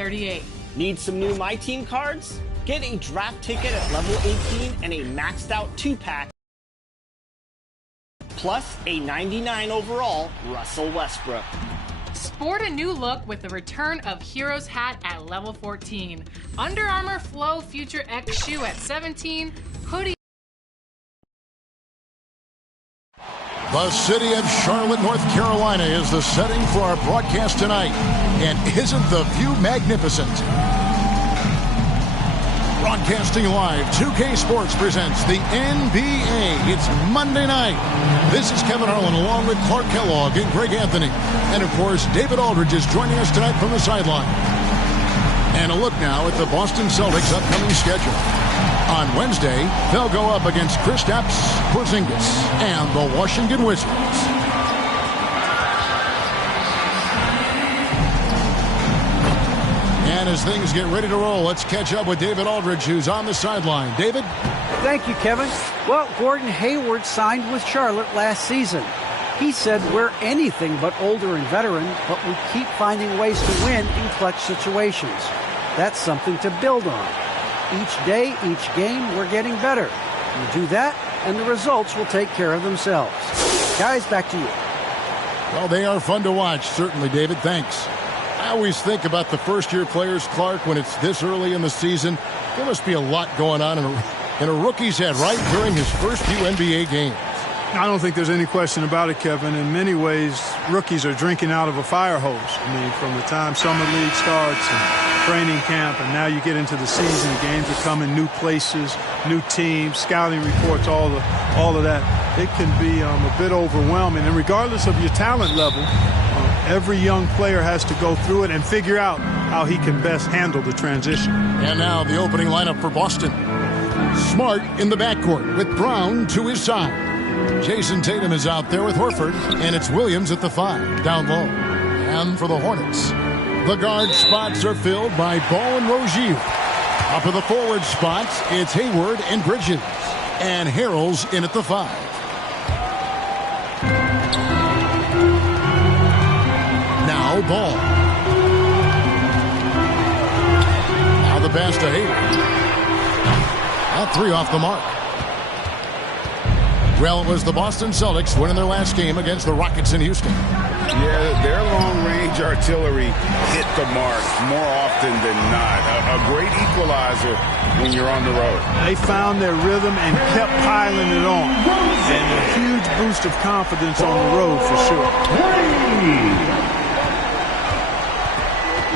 38. Need some new My Team cards? Get a draft ticket at level 18 and a maxed out 2-pack, plus a 99 overall Russell Westbrook. Sport a new look with the return of Heroes hat at level 14. Under Armour Flow Future X shoe at 17. Hoodie. The city of Charlotte, North Carolina is the setting for our broadcast tonight. And isn't the view magnificent? Broadcasting live, 2K Sports presents the NBA. It's Monday night. This is Kevin Harlan along with Clark Kellogg and Greg Anthony. And, of course, David Aldridge is joining us tonight from the sideline. And a look now at the Boston Celtics' upcoming schedule. On Wednesday, they'll go up against Kristaps Porzingis and the Washington Wizards. And as things get ready to roll, let's catch up with David Aldridge, who's on the sideline. David? Thank you, Kevin. Well, Gordon Hayward signed with Charlotte last season. He said, "We're anything but older and veteran, but we keep finding ways to win in clutch situations. That's something to build on. Each day, each game, we're getting better. You do that, and the results will take care of themselves." Guys, back to you. Well, they are fun to watch, certainly, David. Thanks. I always think about the first-year players, Clark, when it's this early in the season. There must be a lot going on in a rookie's head, right, during his first few NBA games. I don't think there's any question about it, Kevin. In many ways, rookies are drinking out of a fire hose. I mean, from the time summer league starts and training camp, and now you get into the season, games are coming, new places, new teams, scouting reports, all of that. It can be a bit overwhelming. And regardless of your talent level, every young player has to go through it and figure out how he can best handle the transition. And now the opening lineup for Boston. Smart in the backcourt with Brown to his side. Jason Tatum is out there with Horford, and it's Williams at the 5, down low. And for the Hornets, the guard spots are filled by Ball and Rozier. Up in the forward spots, it's Hayward and Bridges. And Harrell's in at the 5. Now Ball. Now the pass to Hayward. That 3 off the mark. Well, it was the Boston Celtics winning their last game against the Rockets in Houston. Yeah, their long-range artillery hit the mark more often than not. A great equalizer when you're on the road. They found their rhythm and kept piling it on. And a huge boost of confidence on the road for sure.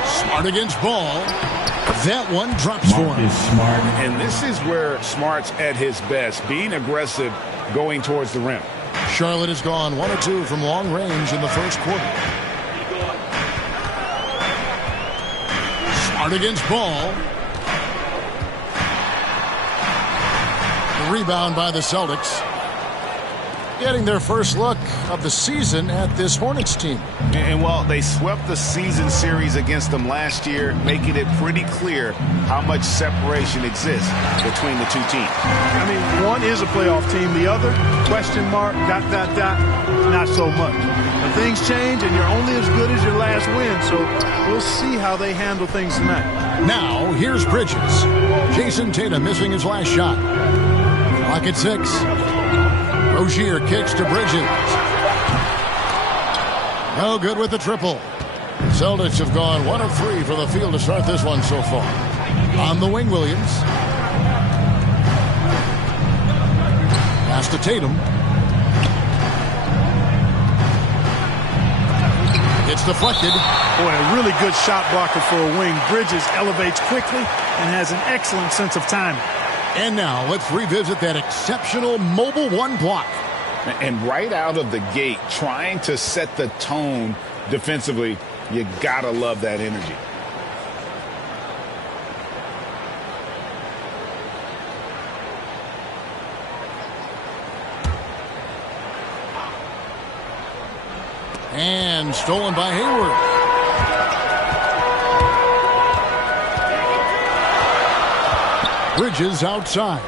Smart against Ball. That one drops for him. And this is where Smart's at his best, being aggressive, going towards the rim. Charlotte has gone 1 or 2 from long range in the first quarter. Smart against Ball. The rebound by the Celtics. Getting their first look of the season at this Hornets team. And well, they swept the season series against them last year, making it pretty clear how much separation exists between the two teams. I mean, one is a playoff team. The other, question mark, ... not so much. But things change, and you're only as good as your last win, so we'll see how they handle things tonight. Now, here's Bridges. Jason Tatum missing his last shot. Clock at 6. Rozier kicks to Bridges. No good with the triple. Celtics have gone 1 of 3 for the field to start this one so far. On the wing, Williams. Pass to Tatum. It's deflected. Boy, a really good shot blocker for a wing. Bridges elevates quickly and has an excellent sense of timing. And now let's revisit that exceptional mobile 1 block. And right out of the gate, trying to set the tone defensively, you gotta love that energy. And stolen by Hayward. Bridges outside.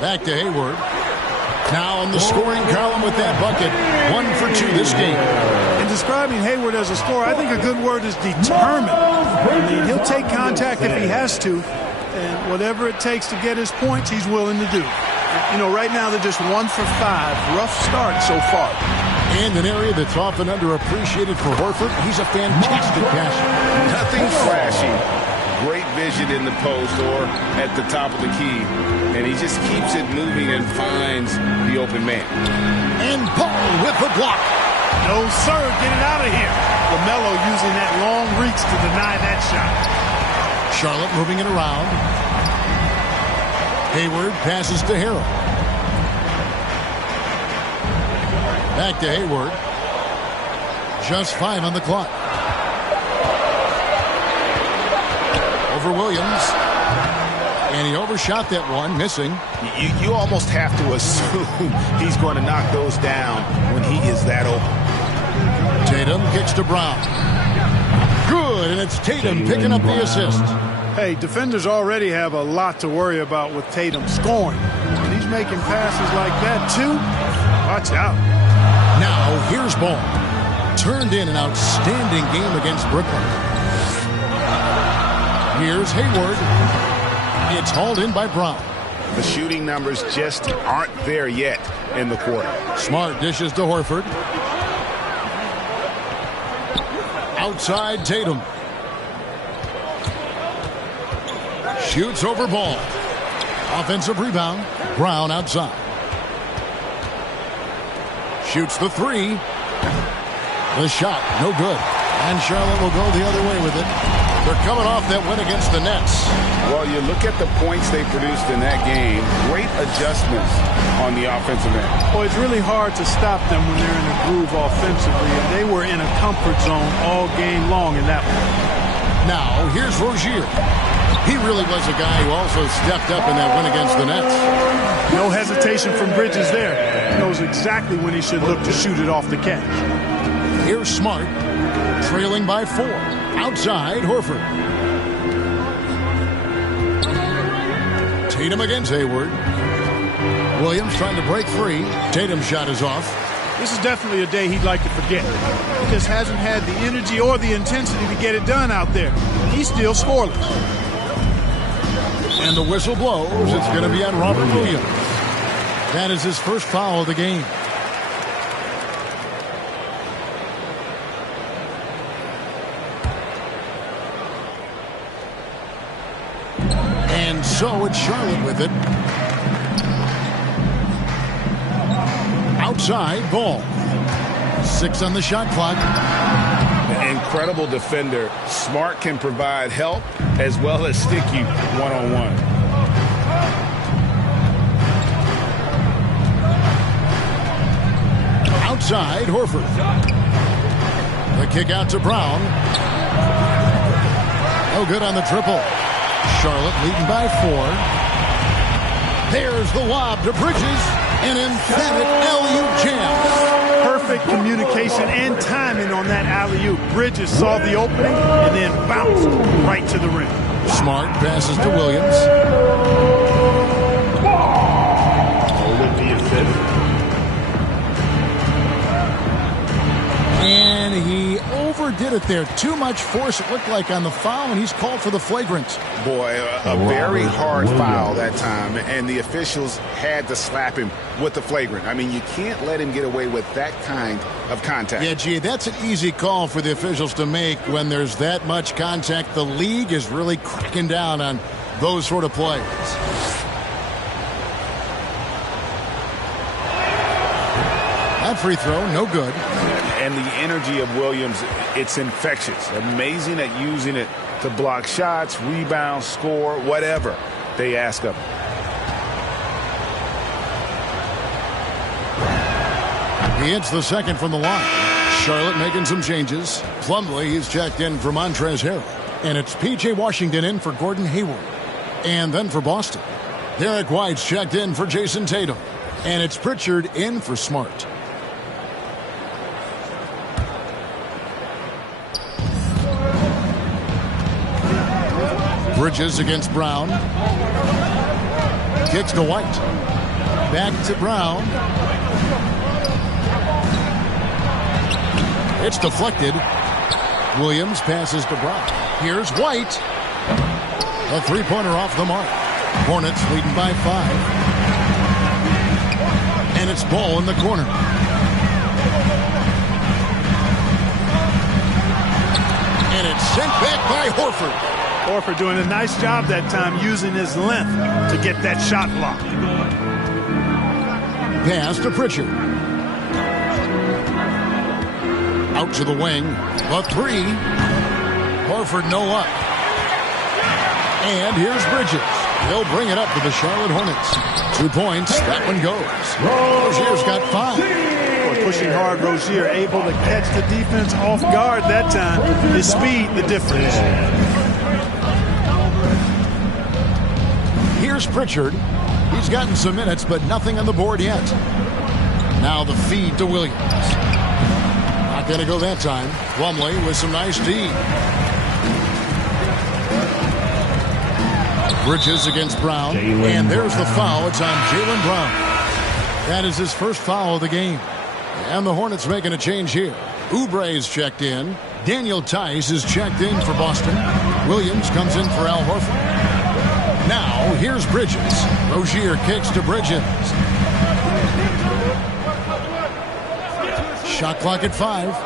Back to Hayward. Now in the scoring column with that bucket. 1 for 2 this game. In describing Hayward as a scorer, I think a good word is determined. I mean, he'll take contact if he has to, and whatever it takes to get his points, he's willing to do. You know, right now they're just 1 for 5. Rough start so far. And an area that's often underappreciated for Horford, he's a fantastic passer. Nothing flashy. Great vision in the post or at the top of the key. And he just keeps it moving and finds the open man. And Paul with the block. No, sir. Get it out of here. LaMelo using that long reach to deny that shot. Charlotte moving it around. Hayward passes to Harrell. Back to Hayward. Just 5 on the clock. Over Williams. And he overshot that one, missing. You almost have to assume he's going to knock those down when he is that open. Tatum kicks to Brown. Good, and it's Tatum picking up the assist. Hey, defenders already have a lot to worry about with Tatum scoring. And he's making passes like that, too. Watch out. Now, here's Ball. Turned in an outstanding game against Brooklyn. Here's Hayward. It's hauled in by Brown. The shooting numbers just aren't there yet in the quarter. Smart dishes to Horford. Outside Tatum. Shoots over Ball. Offensive rebound. Brown outside. Shoots the 3. The shot, no good. And Charlotte will go the other way with it. They're coming off that win against the Nets. Well, you look at the points they produced in that game. Great adjustments on the offensive end. Well, it's really hard to stop them when they're in a groove offensively, and they were in a comfort zone all game long in that one. Now, here's Rozier. He really was a guy who also stepped up in that win against the Nets. No hesitation from Bridges there. He knows exactly when he should look to shoot it off the catch. Here's Smart, trailing by 4. Outside, Horford. Tatum against Hayward. Williams trying to break free. Tatum's shot is off. This is definitely a day he'd like to forget. He just hasn't had the energy or the intensity to get it done out there. He's still scoreless. And the whistle blows. It's going to be on Robert Williams. That is his first foul of the game. And so it's Charlotte with it. Outside, Ball. 6 on the shot clock. Incredible defender. Smart can provide help as well as stick you one-on-one. Outside, Horford. The kick out to Brown. No good on the triple. Charlotte leading by 4. There's the lob to Bridges. An emphatic alley-oop jam. Perfect communication and timing on that alley-oop. Bridges saw the opening and then bounced right to the rim. Smart passes to Williams. With the assist. And he overdid it there. Too much force, it looked like, on the foul, and he's called for the flagrant. Boy, a very hard foul that time, and the officials had to slap him with the flagrant. I mean, you can't let him get away with that kind of contact. Yeah, gee, that's an easy call for the officials to make when there's that much contact. The league is really cracking down on those sort of plays. That free throw, no good. And the energy of Williams, it's infectious. Amazing at using it to block shots, rebound, score, whatever they ask of him. He hits the second from the line. Charlotte making some changes. Plumlee is checked in for Montrezl Harrell. And it's P.J. Washington in for Gordon Hayward. And then for Boston, Derek White's checked in for Jason Tatum. And it's Pritchard in for Smart. Bridges against Brown. Kicks to White. Back to Brown. It's deflected. Williams passes to Brown. Here's White. A three-pointer off the mark. Hornets leading by 5. And it's Ball in the corner. And it's sent back by Horford. Horford doing a nice job that time using his length to get that shot blocked. Pass to Pritchard. Out to the wing. A three. Horford no up. And here's Bridges. He'll bring it up to the Charlotte Hornets. 2 points. That one goes. Rozier's got 5. Boy, pushing hard, Rozier able to catch the defense off guard that time. His speed, the difference. Here's Pritchard. He's gotten some minutes, but nothing on the board yet. Now the feed to Williams. Not going to go that time. Plumlee with some nice D. Bridges against Brown. And there's the foul. It's on Jaylen Brown. That is his first foul of the game. And the Hornets making a change here. Oubre's checked in. Daniel Tice is checked in for Boston. Williams comes in for Al Horford. Now, here's Bridges. Rozier kicks to Bridges. Shot clock at 5.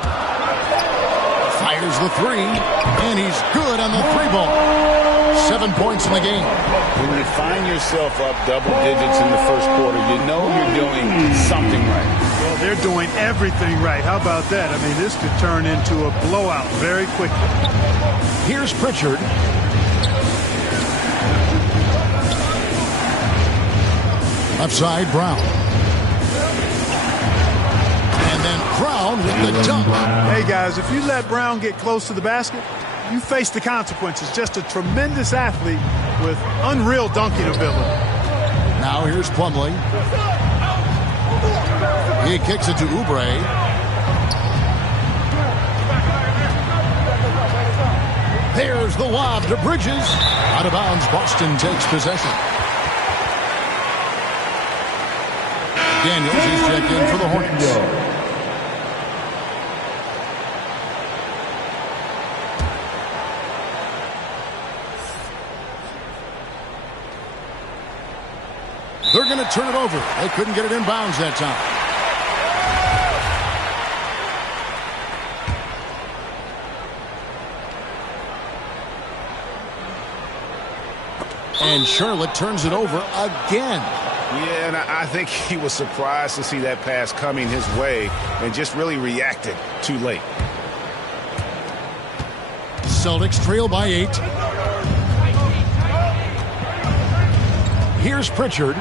Fires the 3. And he's good on the 3-ball. 7 points in the game. When you find yourself up double digits in the first quarter, you know you're doing something right. Well, they're doing everything right. How about that? I mean, this could turn into a blowout very quickly. Here's Pritchard. Left side, Brown. And then Brown with the dunk. Hey, guys, if you let Brown get close to the basket, you face the consequences. Just a tremendous athlete with unreal dunking ability. Now here's Plumlee. He kicks it to Oubre. There's the lob to Bridges. Out of bounds, Boston takes possession. Daniels is checked in for the Hornets. They're going to turn it over. They couldn't get it in bounds that time. And Charlotte turns it over again. Yeah, and I think he was surprised to see that pass coming his way and just really reacted too late. Celtics trail by 8. Here's Pritchard.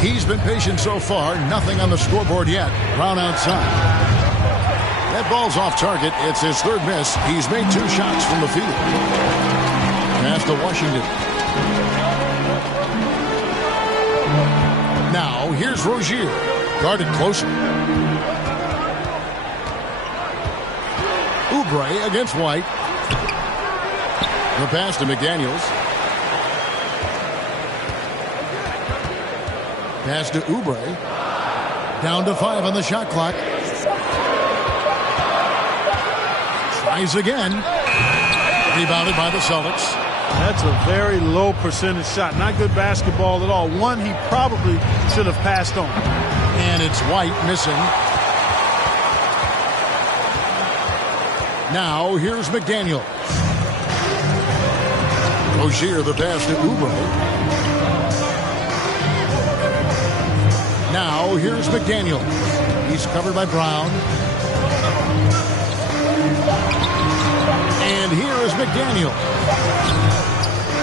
He's been patient so far. Nothing on the scoreboard yet. Brown outside. That ball's off target. It's his third miss. He's made 2 shots from the field. Pass to Washington. Now, here's Rozier. Guarded closer. Oubre against White. The pass to McDaniels. Pass to Oubre. Down to 5 on the shot clock. Tries again. Rebounded by the Celtics. That's a very low percentage shot. Not good basketball at all. One he probably should have passed on. And it's White missing. Now here's McDaniel. Rozier the pass to Oubre. Now here's McDaniel. He's covered by Brown. And here is McDaniel.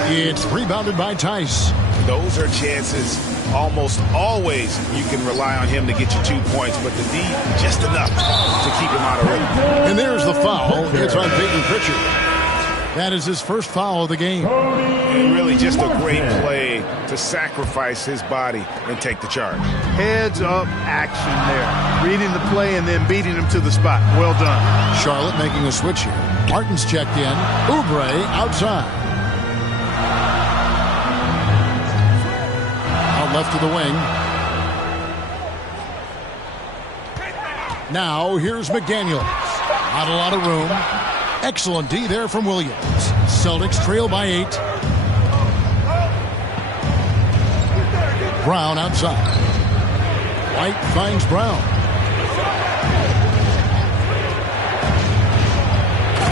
It's rebounded by Tice. Those are chances almost always you can rely on him to get you 2 points, but the D just enough to keep him out of rhythm. And there's the foul. It's on Peyton Pritchard. That is his first foul of the game. And really just a great play to sacrifice his body and take the charge. Heads up action there. Reading the play and then beating him to the spot. Well done. Charlotte making a switch here. Martin's checked in. Oubre outside. Out left to the wing. Now here's McDaniels. Not a lot of room. Excellent D there from Williams. Celtics trail by 8. Brown outside. White finds Brown.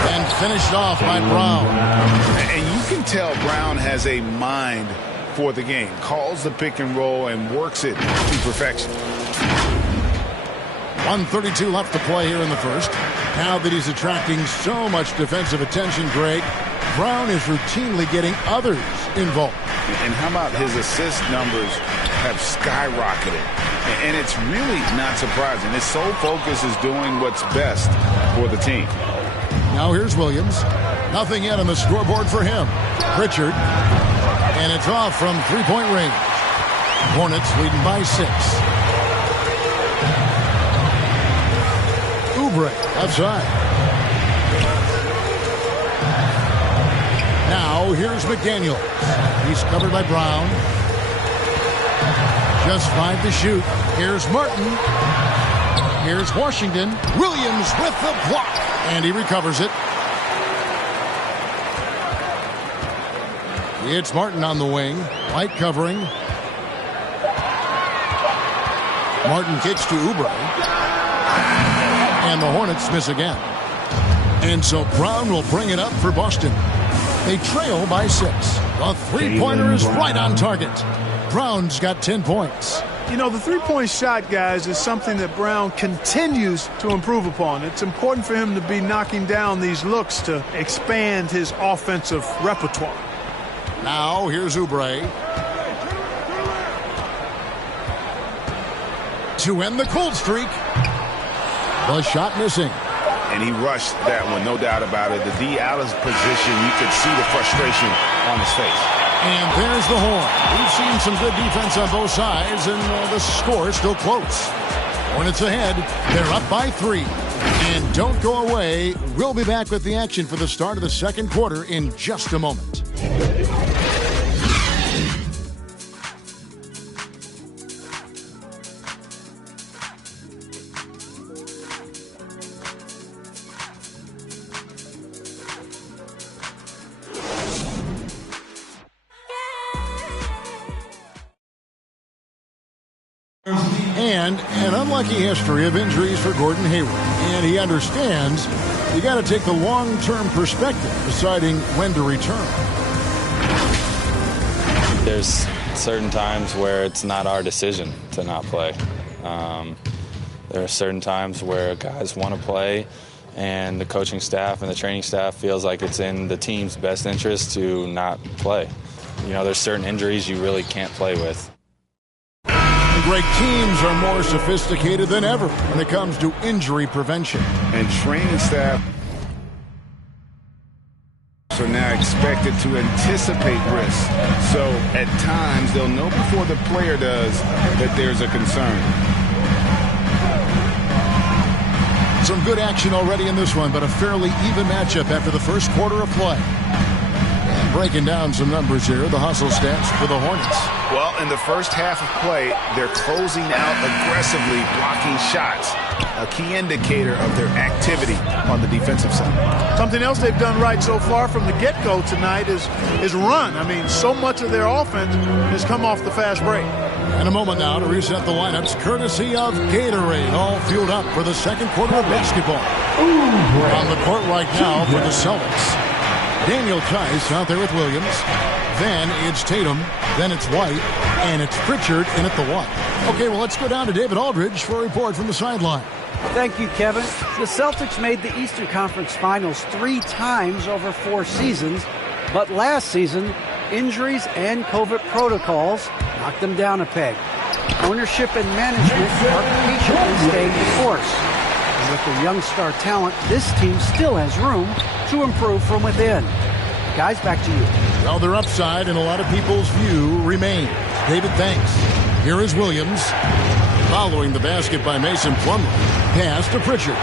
And finished off by Brown. And you can tell Brown has a mind for the game. Calls the pick and roll and works it to perfection. 1:32 left to play here in the first. Now that he's attracting so much defensive attention, Greg, Brown is routinely getting others involved. And how about his assist numbers have skyrocketed? And it's really not surprising. His sole focus is doing what's best for the team. Now here's Williams. Nothing yet on the scoreboard for him. Pritchard. And it's off from three-point range. Hornets leading by 6. Oubre outside. Now here's McDaniels. He's covered by Brown. Just 5 to shoot. Here's Martin. Here's Washington. Williams with the block. And he recovers it. It's Martin on the wing. White covering. Martin kicks to Oubre. And the Hornets miss again. And so Brown will bring it up for Boston. They trail by 6. The three-pointer is right on target. Brown's got 10 points. You know, the three-point shot, guys, is something that Brown continues to improve upon. It's important for him to be knocking down these looks to expand his offensive repertoire. Now here's Oubre. To end the cold streak. The shot missing. And he rushed that one, no doubt about it. The D out of position, you could see the frustration on his face. And there's the horn. We've seen some good defense on both sides, and the score is still close. Hornets ahead. They're up by 3. And don't go away. We'll be back with the action for the start of the second quarter in just a moment. And an unlucky history of injuries for Gordon Hayward. And he understands you got to take the long-term perspective deciding when to return. There's certain times where it's not our decision to not play. There are certain times where guys want to play and the coaching staff and the training staff feels like it's in the team's best interest to not play. You know, there's certain injuries you really can't play with. Great teams are more sophisticated than ever when it comes to injury prevention. And training staff are now expected to anticipate risks. So at times they'll know before the player does that there's a concern. Some good action already in this one, but a fairly even matchup after the first quarter of play. And breaking down some numbers here, the hustle stats for the Hornets. Well, in the first half of play, they're closing out aggressively, blocking shots, a key indicator of their activity on the defensive side. Something else they've done right so far from the get-go tonight is run. I mean, so much of their offense has come off the fast break. In a moment now to reset the lineups, courtesy of Gatorade, all fueled up for the second quarter of basketball. On the court right now for the Celtics. Daniel Tice out there with Williams. Then it's Tatum. Then it's White. And it's Pritchard in at the 1. Okay, well, let's go down to David Aldridge for a report from the sideline. Thank you, Kevin. The Celtics made the Eastern Conference Finals 3 times over 4 seasons, but last season, injuries and COVID protocols knocked them down a peg. Ownership and management are patiently staying the course. And with the young star talent, this team still has room to improve from within. Guys, back to you. Well, their upside in a lot of people's view remains. David, thanks. Here is Williams. Following the basket by Mason Plumlee. Pass to Pritchard.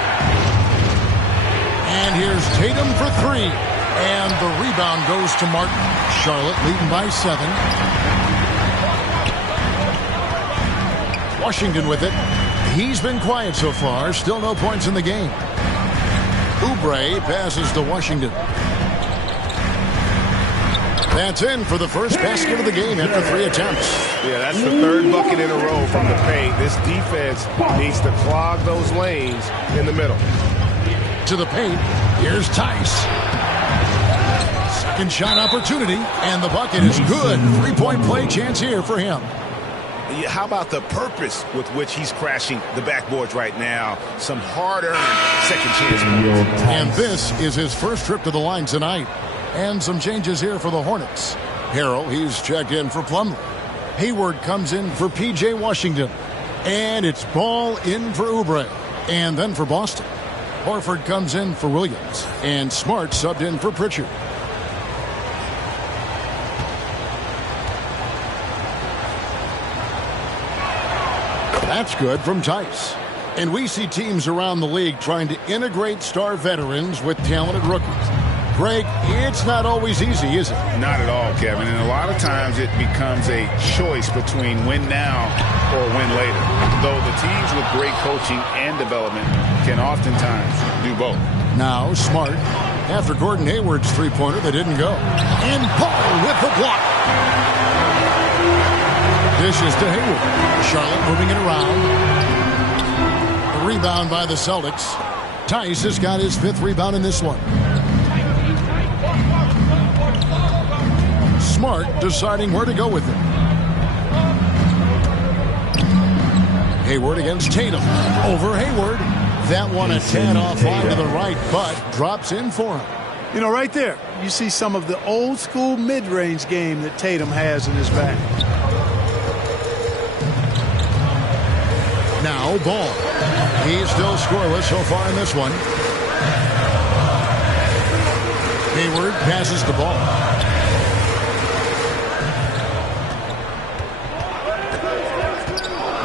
And here's Tatum for 3. And the rebound goes to Martin. Charlotte leading by 7. Washington with it. He's been quiet so far. Still no points in the game. Oubre passes to Washington. That's in for the first basket of the game after 3 attempts. Yeah, that's the 3rd bucket in a row from the paint. This defense needs to clog those lanes in the middle. To the paint. Here's Tice. Second shot opportunity, and the bucket is good. 3-point play chance here for him. How about the purpose with which he's crashing the backboards right now? Some hard-earned second chance points. And this is his first trip to the line tonight. And some changes here for the Hornets. Harrell, he's checked in for Plumlee. Hayward comes in for P.J. Washington. And it's Ball in for Oubre. And then for Boston, Horford comes in for Williams. And Smart subbed in for Pritchard. That's good from Tice. And we see teams around the league trying to integrate star veterans with talented rookies. Greg, it's not always easy, is it? Not at all, Kevin. And a lot of times it becomes a choice between win now or win later. Though the teams with great coaching and development can oftentimes do both. Now Smart, after Gordon Hayward's three-pointer that didn't go. And Ball with the block. Dishes to Hayward. Charlotte moving it around. A rebound by the Celtics. Tice has got his 5th rebound in this one. Smart deciding where to go with it. Hayward against Tatum. Over Hayward. That one a tad offline to the right, but drops in for him. You know, right there, you see some of the old school mid-range game that Tatum has in his bag. Now Ball. He's still scoreless so far in this one. Hayward passes the ball.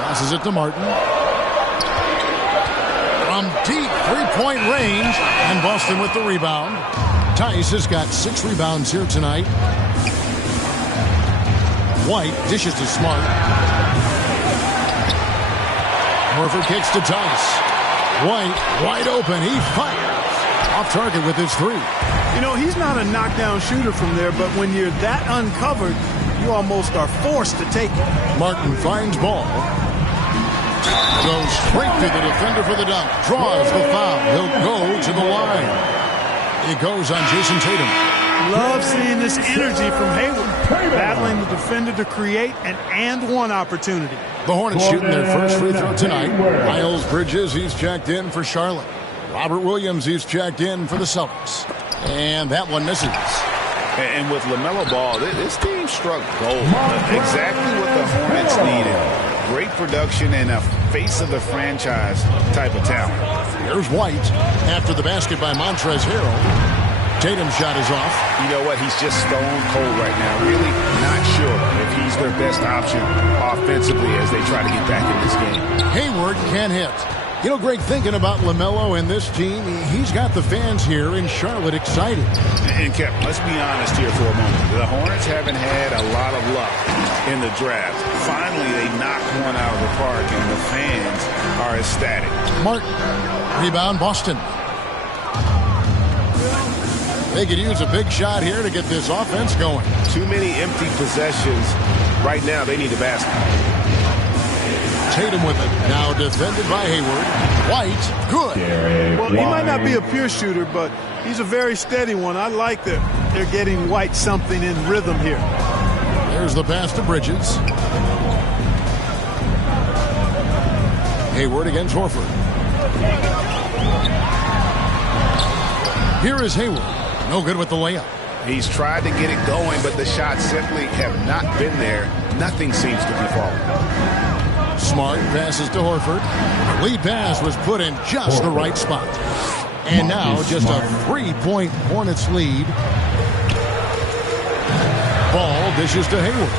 Passes it to Martin. From deep 3-point range. And Boston with the rebound. Tice has got 6 rebounds here tonight. White dishes to Smart. Horford kicks to Tice. White wide open. He fires. Off target with his 3. You know, he's not a knockdown shooter from there, but when you're that uncovered, you almost are forced to take it. Martin finds Ball. Goes straight to the defender for the dunk. Draws the foul. He'll go to the line. It goes on Jason Tatum. Love seeing this energy from Hayward. Battling the defender to create an and-one opportunity. The Hornets shooting their first free throw tonight. Miles Bridges, he's checked in for Charlotte. Robert Williams, he's checked in for the Celtics. And that one misses. And with LaMelo Ball, this team struck gold. Exactly what the Hornets needed. Great production and a face-of-the-franchise type of talent. Here's White. After the basket by Montrezl Harrell. Tatum's shot is off. You know what? He's just stone cold right now. Really not sure if he's their best option offensively as they try to get back in this game. Hayward can't hit. You know, Greg, thinking about LaMelo and this team, he's got the fans here in Charlotte excited. And, Kevin, let's be honest here for a moment. The Hornets haven't had a lot of luck in the draft. Finally, they knocked one out of the park, and the fans are ecstatic. Martin. Rebound, Boston. They could use a big shot here to get this offense going. Too many empty possessions. Right now, they need a basket. Tatum with it. Now defended by Hayward. White, good. Well, he might not be a pure shooter, but he's a very steady one. I like that they're getting White something in rhythm here. There's the pass to Bridges. Hayward against Horford. Here is Hayward. No good with the layup. He's tried to get it going, but the shots simply have not been there. Nothing seems to be falling. Smart passes to Horford. Lead pass was put in just the right spot. And now just a 3-point Hornets lead. Ball dishes to Hayward.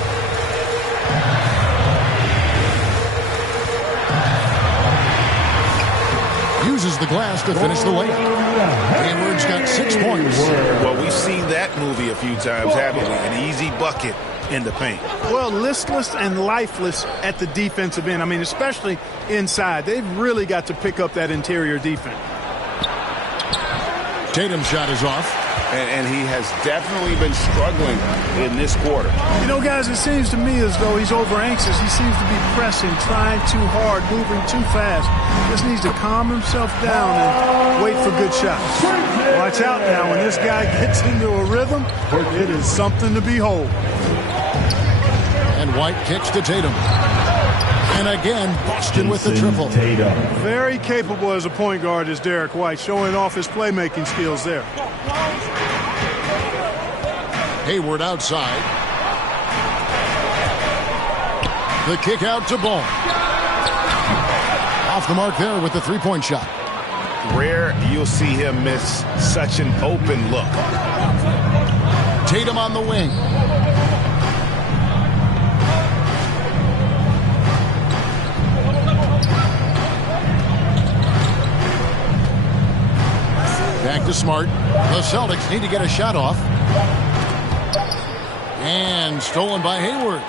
Uses the glass to finish the layup. Hayward's got 6 points. Well, we've seen that movie a few times, haven't we? An easy bucket in the paint. Well, listless and lifeless at the defensive end. I mean, especially inside. They've really got to pick up that interior defense. Tatum's shot is off. And he has definitely been struggling in this quarter. You know, guys, it seems to me as though he's over anxious. He seems to be pressing, trying too hard, moving too fast. Just needs to calm himself down and wait for good shots. Watch out now. When this guy gets into a rhythm, it is something to behold. And White kicks to Tatum. And again, Boston with the triple. Very capable as a point guard is Derek White, showing off his playmaking skills there. Hayward outside. The kick out to Ball. Off the mark there with the three-point shot. Rare you'll see him miss such an open look. Tatum on the wing. Back to Smart. The Celtics need to get a shot off. And stolen by Hayward.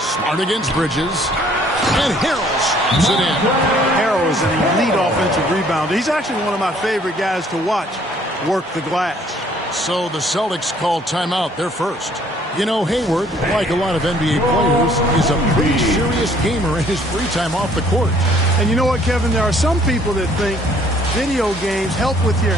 Smart against Bridges. And Harrell shoots it in. Harrell is an elite offensive rebounder. He's actually one of my favorite guys to watch work the glass. So the Celtics call timeout. They're first. You know, Hayward, like a lot of NBA players, is a pretty serious gamer in his free time off the court. And you know what, Kevin? There are some people that think video games help with your